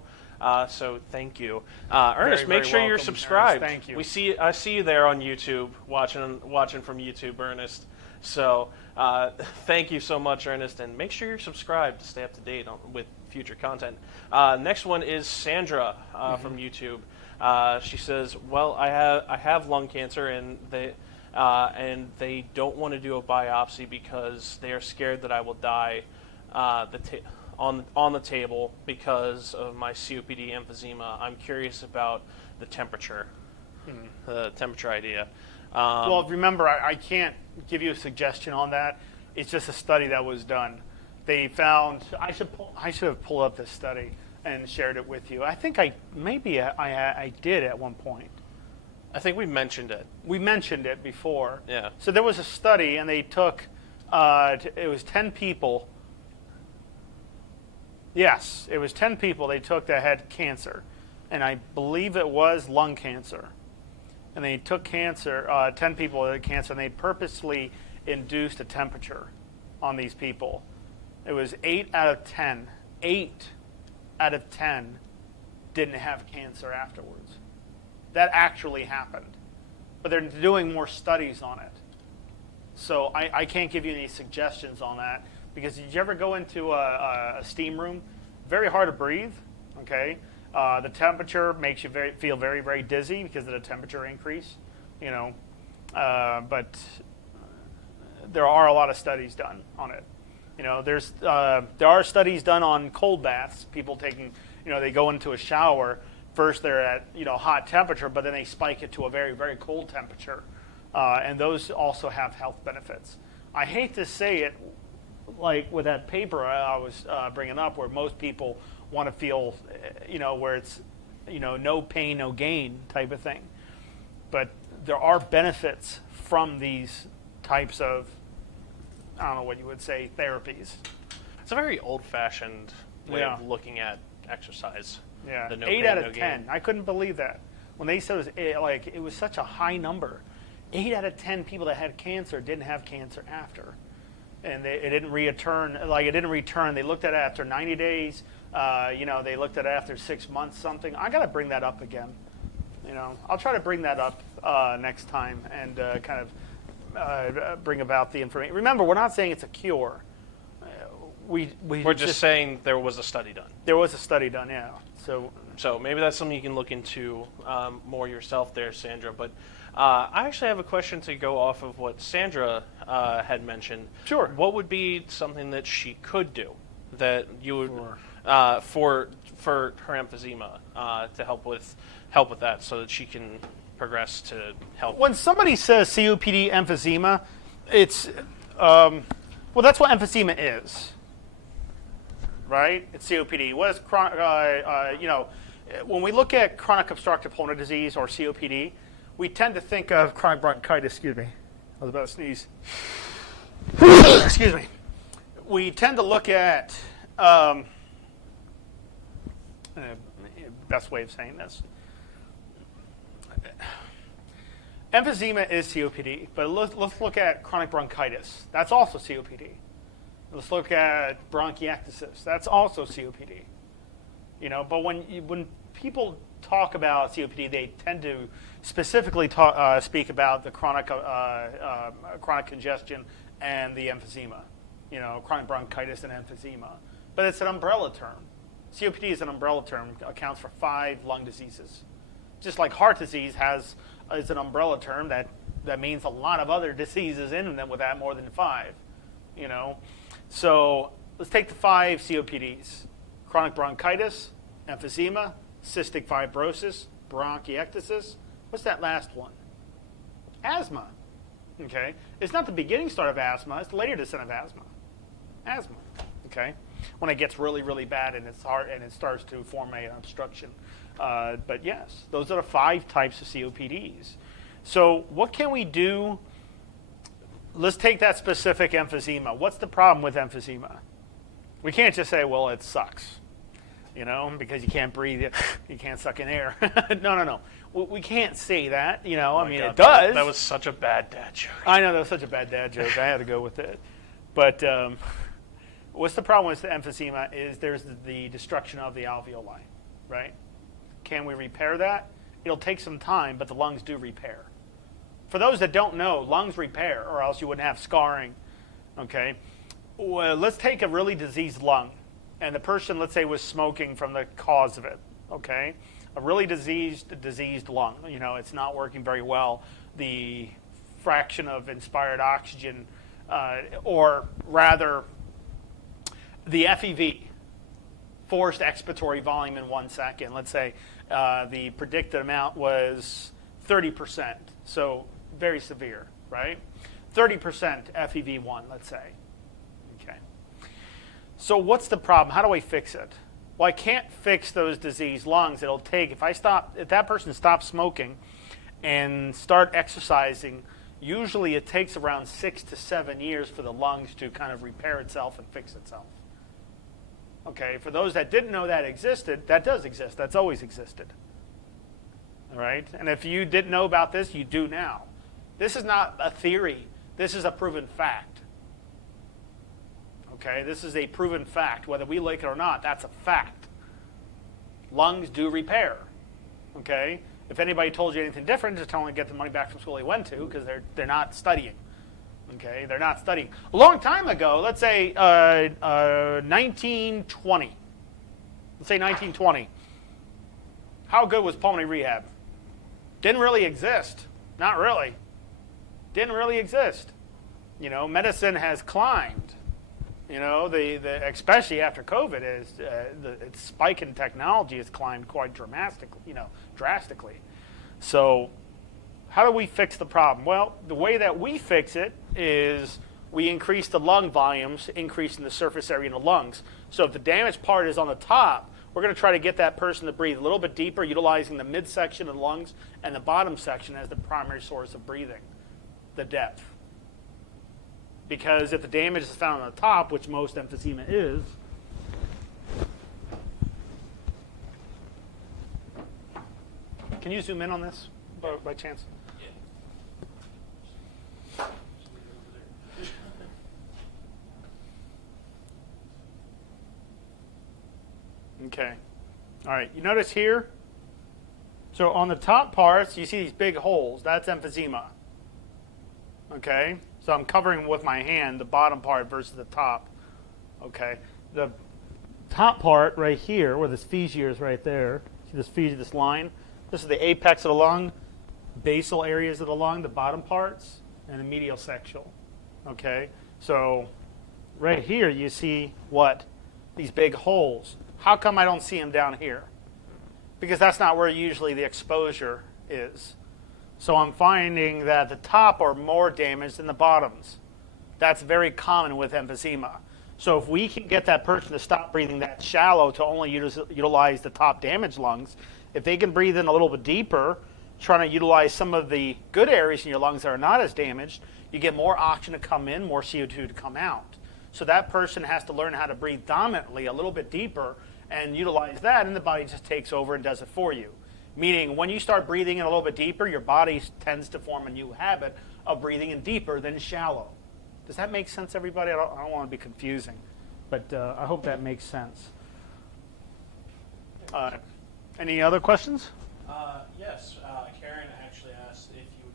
So thank you, Ernest. Very, make sure welcome, you're subscribed. Ernest, thank you. I see you there on YouTube, watching from YouTube, Ernest. So thank you so much, Ernest, and make sure you're subscribed to stay up to date with future content. Next one is Sandra from YouTube. She says, "Well, I have lung cancer, and they don't want to do a biopsy because they are scared that I will die." On the table because of my COPD emphysema. I'm curious about the temperature idea. Well, remember, I can't give you a suggestion on that. It's just a study that was done. They found I should have pulled up this study and shared it with you. I think I did at one point. I think we mentioned it. We mentioned it before. Yeah. So there was a study, and they took it was 10 people. Yes, it was 10 people they took that had cancer, and I believe it was lung cancer. And they took 10 people that had cancer, and they purposely induced a temperature on these people. It was 8 out of 10. 8 out of 10 didn't have cancer afterwards. That actually happened. But they're doing more studies on it. So I can't give you any suggestions on that. Because did you ever go into a steam room? Very hard to breathe, okay? The temperature makes you feel very, very dizzy because of the temperature increase, But there are a lot of studies done on it. There are studies done on cold baths. People taking, they go into a shower. First they're at, hot temperature, but then they spike it to a very, very cold temperature. And those also have health benefits. I hate to say it, like with that paper I was bringing up, where most people want to feel, where it's, no pain, no gain type of thing. But there are benefits from these types of, I don't know what you would say, therapies. It's a very old-fashioned way of looking at exercise. Yeah, The no 8 pain, out no of gain. 10. I couldn't believe that. When they said it was such a high number. 8 out of 10 people that had cancer didn't have cancer after. And it didn't return. They looked at it after 90 days. They looked at it after 6 months, something. I got to bring that up again. I'll try to bring that up next time and kind of bring about the information. Remember, we're not saying it's a cure. We're just saying there was a study done. There was a study done, yeah. So maybe that's something you can look into more yourself there, Sandra. But I actually have a question to go off of what Sandra had mentioned. Sure. What would be something that she could do that you would for her emphysema to help with that, so that she can progress to help? When somebody says COPD emphysema, it's that's what emphysema is. Right? It's COPD. What is chronic? When we look at chronic obstructive pulmonary disease or COPD, we tend to think of chronic bronchitis. Excuse me, I was about to sneeze. Excuse me. We tend to look at best way of saying this. Emphysema is COPD, but let's look at chronic bronchitis. That's also COPD. Let's look at bronchiectasis. That's also COPD. But when people talk about COPD, they tend to specifically speak about the chronic congestion and the emphysema. Chronic bronchitis and emphysema. But it's an umbrella term. COPD is an umbrella term. Accounts for 5 lung diseases. Just like heart disease is an umbrella term that means a lot of other diseases in them with that more than 5. So let's take the 5 COPDs: chronic bronchitis, emphysema, cystic fibrosis, bronchiectasis. What's that last one? Asthma. Okay, it's not the beginning start of asthma; it's the later descent of asthma. Asthma. Okay, when it gets really, really bad and it's hard and it starts to form an obstruction. But yes, those are the 5 types of COPDs. So what can we do? Let's take that specific emphysema. What's the problem with emphysema? We can't just say, well, it sucks, because you can't breathe, you can't suck in air. No. We can't say that, God, it does. That was such a bad dad joke. I know, that was such a bad dad joke. I had to go with it. But what's the problem with the emphysema is there's the destruction of the alveoli, right? Can we repair that? It'll take some time, but the lungs do repair. For those that don't know, lungs repair, or else you wouldn't have scarring, okay? Well, let's take a really diseased lung, and the person, let's say, was smoking from the cause of it, okay? A really diseased lung, it's not working very well. The fraction of inspired oxygen, or rather, the FEV, forced expiratory volume in 1 second, let's say the predicted amount was 30%, so very severe, right? 30% FEV1, let's say. Okay. So what's the problem? How do I fix it? Well, I can't fix those diseased lungs. It'll take, if that person stops smoking and start exercising, usually it takes around 6 to 7 years for the lungs to kind of repair itself and fix itself. Okay, for those that didn't know that existed, that does exist. That's always existed. All right? And if you didn't know about this, you do now. This is not a theory. This is a proven fact. Okay, this is a proven fact. Whether we like it or not, that's a fact. Lungs do repair. Okay? If anybody told you anything different, just tell them to get the money back from school they went to, because they're not studying. Okay, they're not studying. A long time ago, let's say 1920. Let's say 1920. How good was pulmonary rehab? Didn't really exist. Not really. Didn't really exist. Medicine has climbed. Especially after COVID, its spike in technology has climbed quite drastically. So how do we fix the problem? Well, the way that we fix it is we increase the lung volumes, increasing the surface area in the lungs. So if the damaged part is on the top, we're going to try to get that person to breathe a little bit deeper, utilizing the midsection of the lungs and the bottom section as the primary source of breathing, the depth. Because if the damage is found on the top, which most emphysema is, can you zoom in on this by chance? Okay. All right. You notice here? So on the top parts, you see these big holes. That's emphysema. Okay? So I'm covering with my hand the bottom part versus the top. Okay? The top part right here, where this phasia is right there, see this phasia, this line? This is the apex of the lung, basal areas of the lung, the bottom parts, and the medial sexual. Okay? So right here you see what? These big holes. How come I don't see them down here? Because that's not where usually the exposure is. So I'm finding that the top are more damaged than the bottoms. That's very common with emphysema. So if we can get that person to stop breathing that shallow to only utilize the top damaged lungs, if they can breathe in a little bit deeper, trying to utilize some of the good areas in your lungs that are not as damaged, you get more oxygen to come in, more CO2 to come out. So that person has to learn how to breathe dominantly a little bit deeper and utilize that, and the body just takes over and does it for you. Meaning, when you start breathing in a little bit deeper, your body tends to form a new habit of breathing in deeper than shallow. Does that make sense, everybody? I don't want to be confusing, but I hope that makes sense. Any other questions? Yes. Karen actually asked if you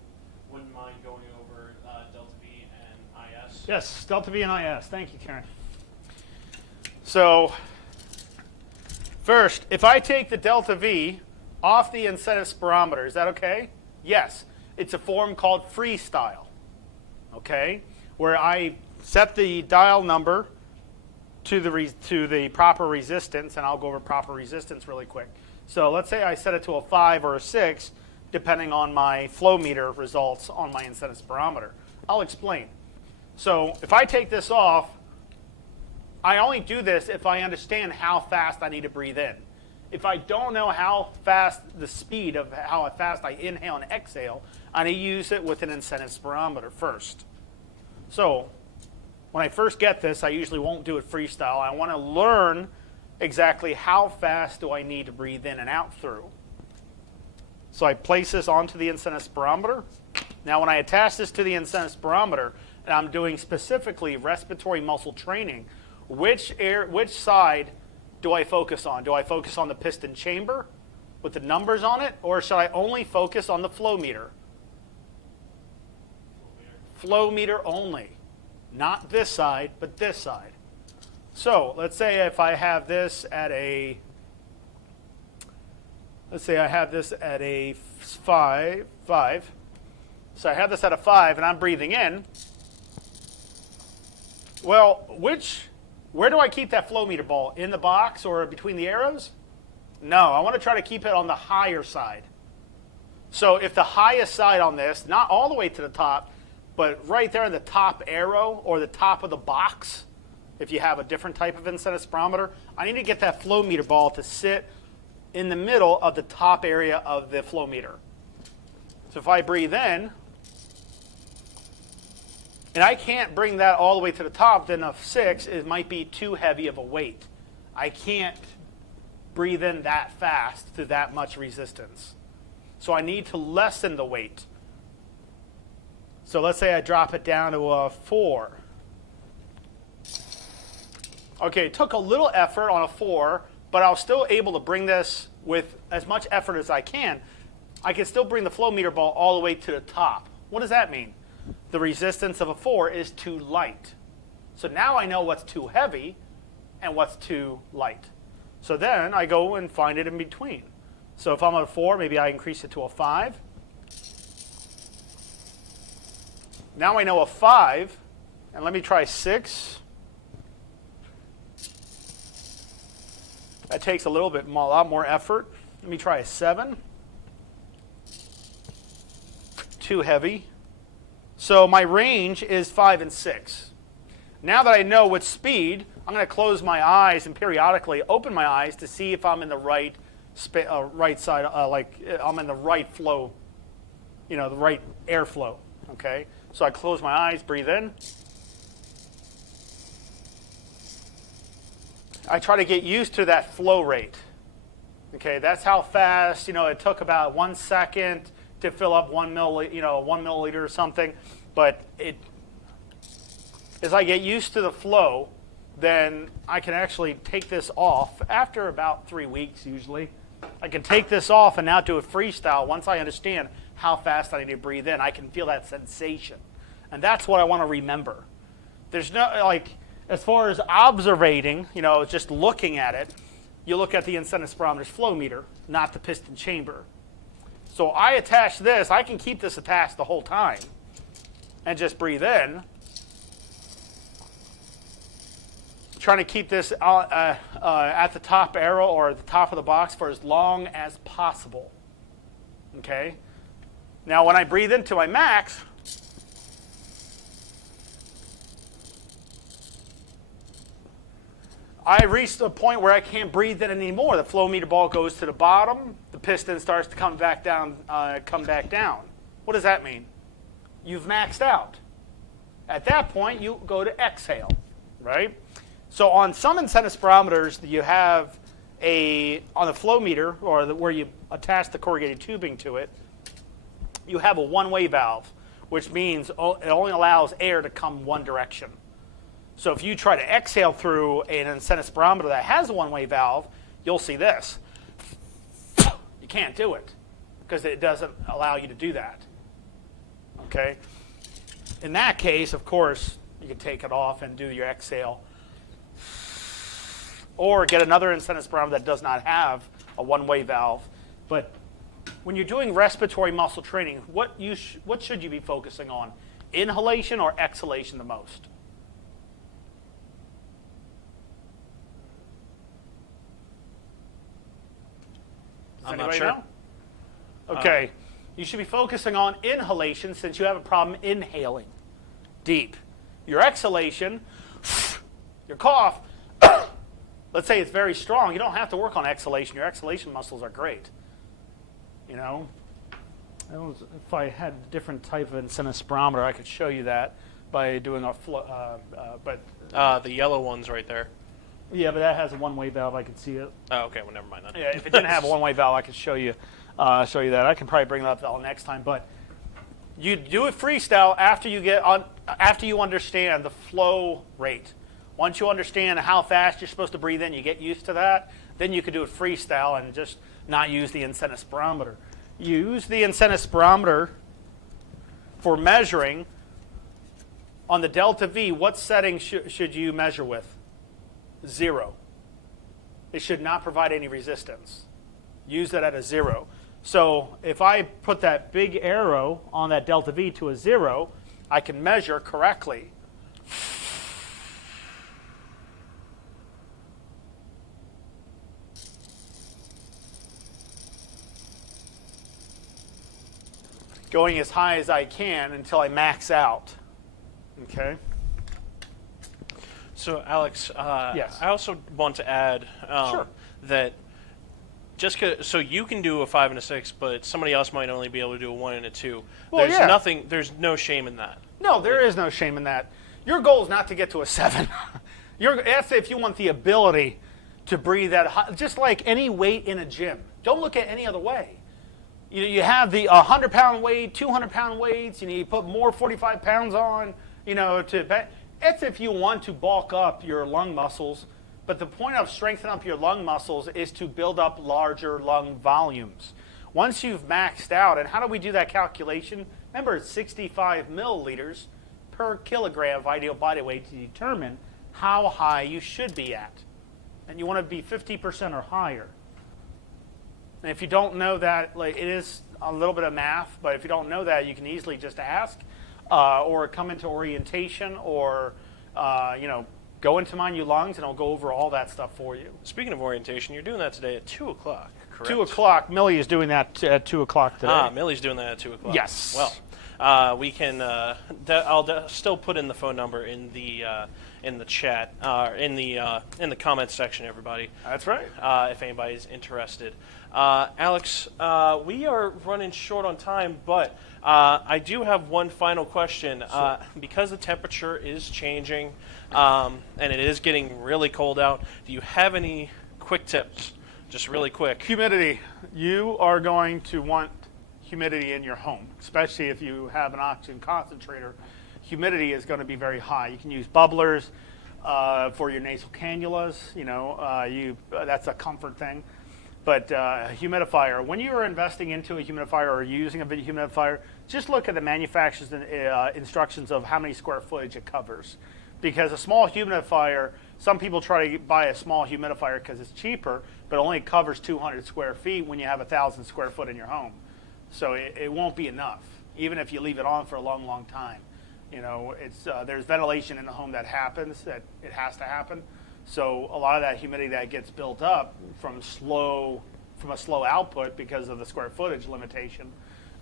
wouldn't mind going over Delta V and IS. Yes, Delta V and IS. Thank you, Karen. So, first, if I take the Delta V off the incentive spirometer, is that okay? Yes. It's a form called freestyle, okay, where I set the dial number to the proper resistance, and I'll go over proper resistance really quick. So let's say I set it to a 5 or a 6, depending on my flow meter results on my incentive spirometer. I'll explain. So if I take this off, I only do this if I understand how fast I need to breathe in. If I don't know how fast, the speed of how fast I inhale and exhale, I need to use it with an incentive spirometer first. So when I first get this, I usually won't do it freestyle. I want to learn exactly how fast do I need to breathe in and out through. So I place this onto the incentive spirometer. Now when I attach this to the incentive spirometer, and I'm doing specifically respiratory muscle training, which side do I focus on? Do I focus on the piston chamber with the numbers on it, or should I only focus on the flow meter? Flow meter only. Not this side, but this side. So let's say if I have this at a, let's say I have this at a 5. So I have this at a 5 and I'm breathing in. Well, where do I keep that flow meter ball? In the box or between the arrows? No, I want to try to keep it on the higher side. So if the highest side on this, not all the way to the top, but right there in the top arrow or the top of the box, if you have a different type of incentive spirometer, I need to get that flow meter ball to sit in the middle of the top area of the flow meter. So if I breathe in, and I can't bring that all the way to the top, then a 6, it might be too heavy of a weight. I can't breathe in that fast through that much resistance. So I need to lessen the weight. So let's say I drop it down to a 4. Okay, it took a little effort on a 4, but I was still able to bring this with as much effort as I can. I can still bring the flow meter ball all the way to the top. What does that mean? The resistance of a 4 is too light. So now I know what's too heavy and what's too light. So then I go and find it in between. So if I'm at a 4, maybe I increase it to a 5. Now I know a 5, and let me try 6. That takes a lot more effort. Let me try a 7. Too heavy. So my range is 5 and 6. Now that I know what speed, I'm going to close my eyes and periodically open my eyes to see if I'm in the right side, I'm in the right flow, the right airflow. Okay. So I close my eyes, breathe in. I try to get used to that flow rate. Okay, that's how fast, it took about 1 second to fill up 1 milliliter or something. But as I get used to the flow, then I can actually take this off after about 3 weeks usually. I can take this off and now do it freestyle once I understand how fast I need to breathe in. I can feel that sensation. And that's what I want to remember. There's no, as far as observating, just looking at it, you look at the incentive spirometer's flow meter, not the piston chamber. So I attach this. I can keep this attached the whole time and just breathe in. Trying to keep this at the top arrow or the top of the box for as long as possible. Okay? Now when I breathe into my max, I reached a point where I can't breathe in anymore. The flow meter ball goes to the bottom. The piston starts to come back down. What does that mean? You've maxed out. At that point, you go to exhale, right? So on some incentive spirometers, you have on the flow meter, or where you attach the corrugated tubing to it, you have a one-way valve, which means it only allows air to come one direction. So if you try to exhale through an incentive spirometer that has a one-way valve, you'll see this. You can't do it because it doesn't allow you to do that. Okay? In that case, of course, you can take it off and do your exhale. Or get another incentive spirometer that does not have a one-way valve. But when you're doing respiratory muscle training, what should you be focusing on? Inhalation or exhalation the most? Does anybody know? Okay. You should be focusing on inhalation since you have a problem inhaling. deep. Your exhalation, your cough, let's say it's very strong. You don't have to work on exhalation. Your exhalation muscles are great. You know, if I had a different type of incentive spirometer, I could show you that by doing a the yellow one's right there. Yeah, but that has a one-way valve. I can see it. Oh, okay. Well, never mind that. Yeah, if it didn't have a one-way valve, I could show you that. I can probably bring that up next time. But you do it freestyle after you understand the flow rate. Once you understand how fast you're supposed to breathe in, you get used to that. Then you could do it freestyle and just not use the incentive spirometer. Use the incentive spirometer for measuring. On the delta V, what setting should you measure with? 0. It should not provide any resistance. Use that at a 0. So if I put that big arrow on that delta V to a 0, I can measure correctly. Going as high as I can until I max out. Okay. So, Alex, yes. I also want to add Sure. that so you can do a 5 and a 6, but somebody else might only be able to do a 1 and a 2. Well, There's no shame in that. No, there is no shame in that. Your goal is not to get to a 7. That's if you want the ability to breathe that high, just like any weight in a gym. Don't look at any other way. You have the 100-pound weight, 200-pound weights. You put more 45 pounds on. It's if you want to bulk up your lung muscles. But the point of strengthening up your lung muscles is to build up larger lung volumes. Once you've maxed out, and how do we do that calculation? Remember, it's 65 milliliters per kilogram of ideal body weight to determine how high you should be at. And you want to be 50% or higher. And if you don't know that, it is a little bit of math, but if you don't know that, you can easily just ask or come into orientation or, go into Mind You Lungs, and I'll go over all that stuff for you. Speaking of orientation, you're doing that today at 2 o'clock, correct? 2 o'clock. Millie is doing that at 2 o'clock today. Millie's doing that at 2 o'clock. Yes. Well, we can. I'll still put in the phone number in the chat, in the comments section, everybody. That's right. If anybody's interested. Alex, we are running short on time, but I do have one final question. Sure. Because the temperature is changing and it is getting really cold out, do you have any quick tips? Just really quick. Humidity. You are going to want humidity in your home, especially if you have an oxygen concentrator. Humidity is going to be very high. You can use bubblers for your nasal cannulas. That's a comfort thing. But humidifier, when you are investing into a humidifier or using a humidifier, just look at the manufacturer's instructions of how many square footage it covers. Because a small humidifier, some people try to buy a small humidifier because it's cheaper, but only covers 200 square feet when you have 1,000 square foot in your home. So it won't be enough, even if you leave it on for a long, long time. There's ventilation in the home that happens, that it has to happen. So a lot of that humidity that gets built up from a slow output because of the square footage limitation,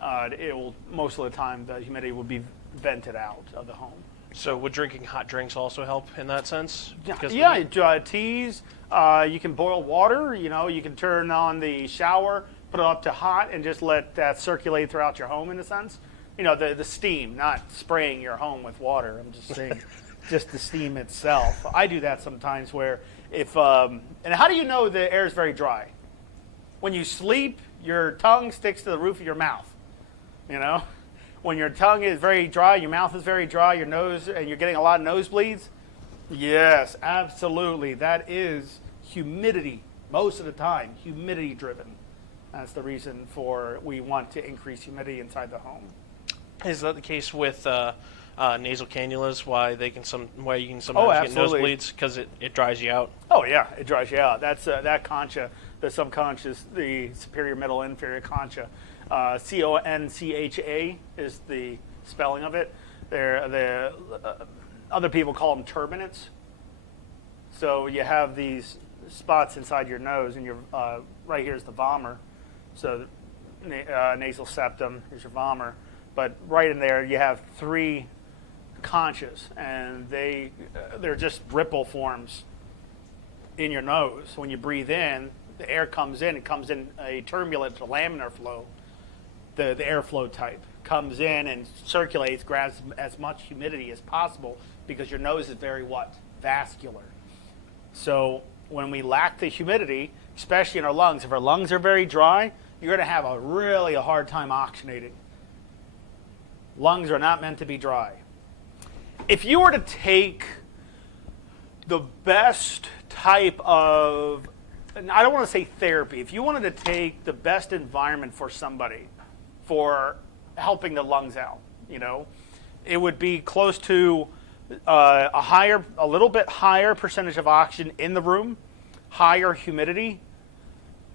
it will most of the time the humidity will be vented out of the home. So would drinking hot drinks also help in that sense? Teas. You can boil water. You can turn on the shower, put it up to hot, and just let that circulate throughout your home in a sense. The steam, not spraying your home with water. I'm just saying. Just the steam itself. I do that sometimes where and how do you know the air is very dry? When you sleep, your tongue sticks to the roof of your mouth. When your tongue is very dry, your mouth is very dry, your nose, and you're getting a lot of nosebleeds. Yes, absolutely. That is humidity most of the time, humidity driven. That's the reason we want to increase humidity inside the home. Is that the case with nasal cannulas? Why you can sometimes get nosebleeds because it dries you out? Oh yeah, it dries you out. That's that concha, the subconscious, the superior, middle, inferior concha. CONCHA is the spelling of it. Other people call them turbinates. So you have these spots inside your nose, and right here is the vomer. So nasal septum is your vomer. But right in there, you have 3 conscious, and they're just ripple forms in your nose. When you breathe in, the air comes in. It comes in a turbulent to laminar flow. The airflow type comes in and circulates, grabs as much humidity as possible because your nose is very what? Vascular. So when we lack the humidity, especially in our lungs, if our lungs are very dry, you're going to have a hard time oxygenating. Lungs are not meant to be dry. If you were to take the best type of, I don't want to say therapy, if you wanted to take the best environment for somebody for helping the lungs out, it would be close to a little bit higher percentage of oxygen in the room, higher humidity,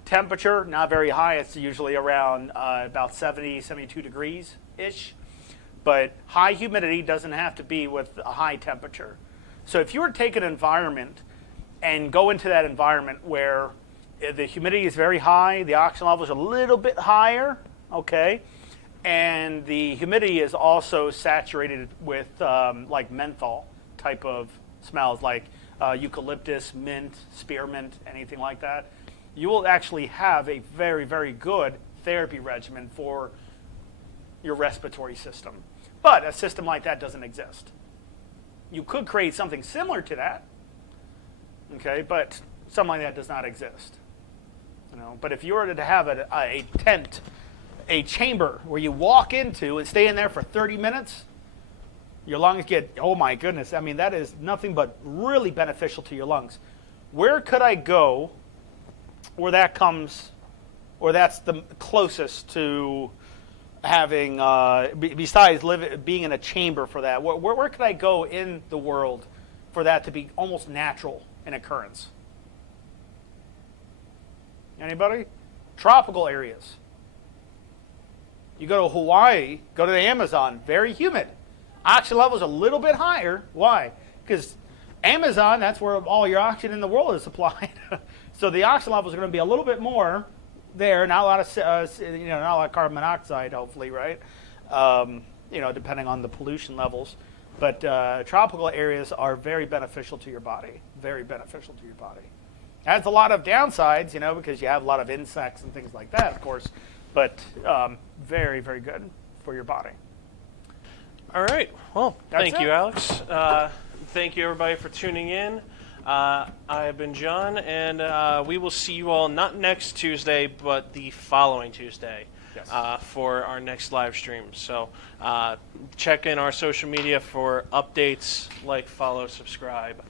temperature, not very high. It's usually around about 70, 72 degrees-ish. But high humidity doesn't have to be with a high temperature. So if you were to take an environment and go into that environment where the humidity is very high, the oxygen level is a little bit higher, okay, and the humidity is also saturated with like menthol type of smells, like eucalyptus, mint, spearmint, anything like that, you will actually have a very, very good therapy regimen for your respiratory system. But a system like that doesn't exist. You could create something similar to that, okay, but something like that does not exist. But if you were to have a tent, a chamber where you walk into and stay in there for 30 minutes, your lungs get, oh my goodness, I mean, that is nothing but really beneficial to your lungs. Where could I go where that comes, or that's the closest to having, besides being in a chamber for that, where could I go in the world for that to be almost natural in occurrence? Anybody? Tropical areas. You go to Hawaii, go to the Amazon, very humid. Oxygen levels a little bit higher. Why? Because Amazon, that's where all your oxygen in the world is supplied. So the oxygen levels are going to be a little bit more there. Not a lot of, not a lot of carbon monoxide, hopefully, right? Depending on the pollution levels. But tropical areas are very beneficial to your body. Very beneficial to your body. Has a lot of downsides, because you have a lot of insects and things like that, of course. But very, very good for your body. All right. Well, thank you, it. Alex. Thank you, everybody, for tuning in. I have been John, and we will see you all not next Tuesday, but the following Tuesday. Yes. For our next live stream. So check in our social media for updates, like, follow, subscribe.